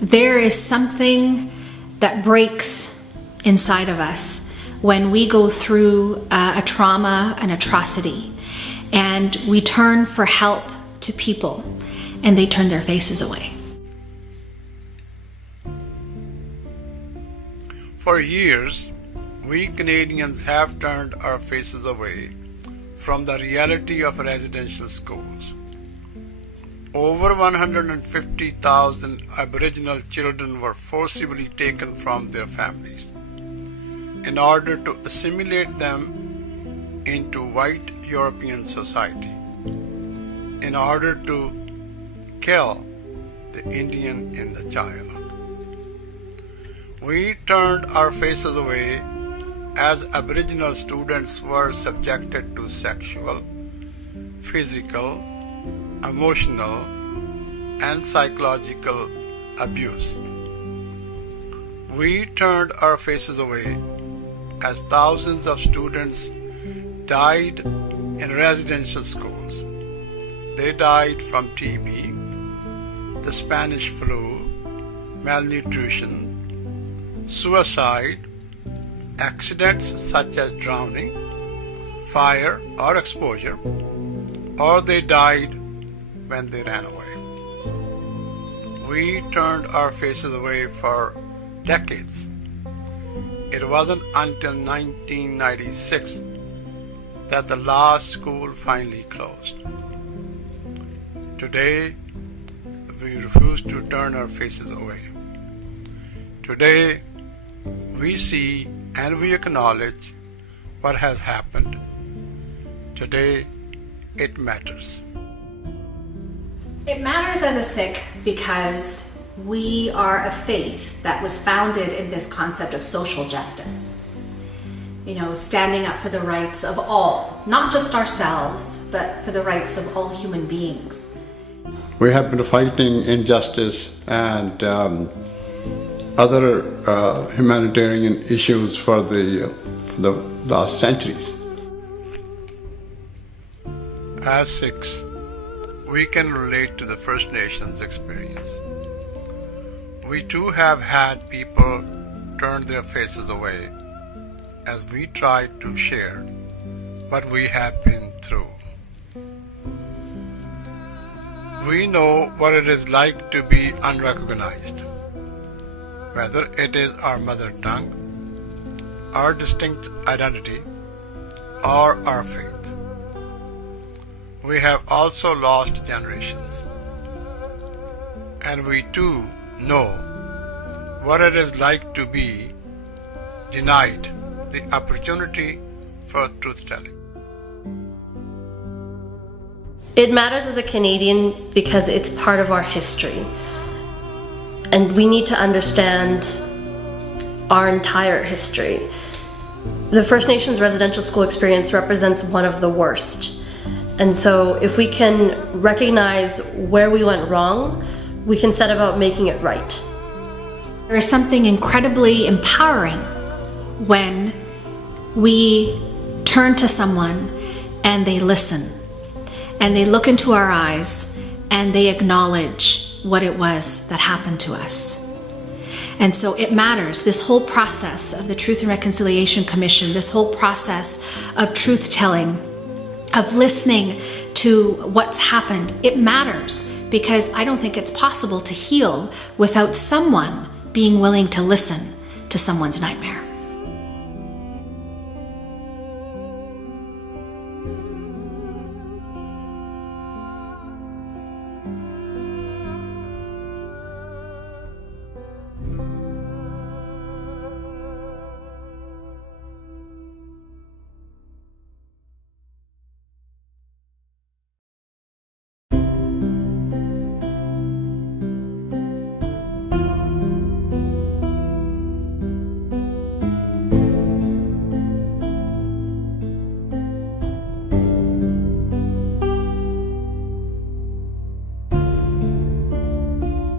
There is something that breaks inside of us when we go through a trauma, an atrocity, and we turn for help to people and they turn their faces away. For years, we Canadians have turned our faces away from the reality of residential schools. Over 150,000 Aboriginal children were forcibly taken from their families in order to assimilate them into white European society, in order to kill the Indian in the child. We turned our faces away as Aboriginal students were subjected to sexual, physical, emotional, and psychological abuse. We turned our faces away as thousands of students died in residential schools. They died from TB, the Spanish flu, malnutrition, suicide, accidents such as drowning, fire or exposure, or they died when they ran away. We turned our faces away for decades. It wasn't until 1996 that the last school finally closed. Today, we refuse to turn our faces away. Today, we see and we acknowledge what has happened. Today, it matters. It matters as a Sikh because we are a faith that was founded in this concept of social justice. You know, standing up for the rights of all, not just ourselves, but for the rights of all human beings. We have been fighting injustice and other humanitarian issues for the last centuries. As Sikhs, we can relate to the First Nations experience. We too have had people turn their faces away as we tried to share what we have been through. We know what it is like to be unrecognized, whether it is our mother tongue, our distinct identity, or our faith. We have also lost generations, and we too know what it is like to be denied the opportunity for truth-telling. It matters as a Canadian because it's part of our history, and we need to understand our entire history. The First Nations residential school experience represents one of the worst. And so if we can recognize where we went wrong, we can set about making it right. There is something incredibly empowering when we turn to someone and they listen, and they look into our eyes and they acknowledge what it was that happened to us. And so it matters, this whole process of the Truth and Reconciliation Commission, this whole process of truth-telling, of listening to what's happened, it matters because I don't think it's possible to heal without someone being willing to listen to someone's nightmare.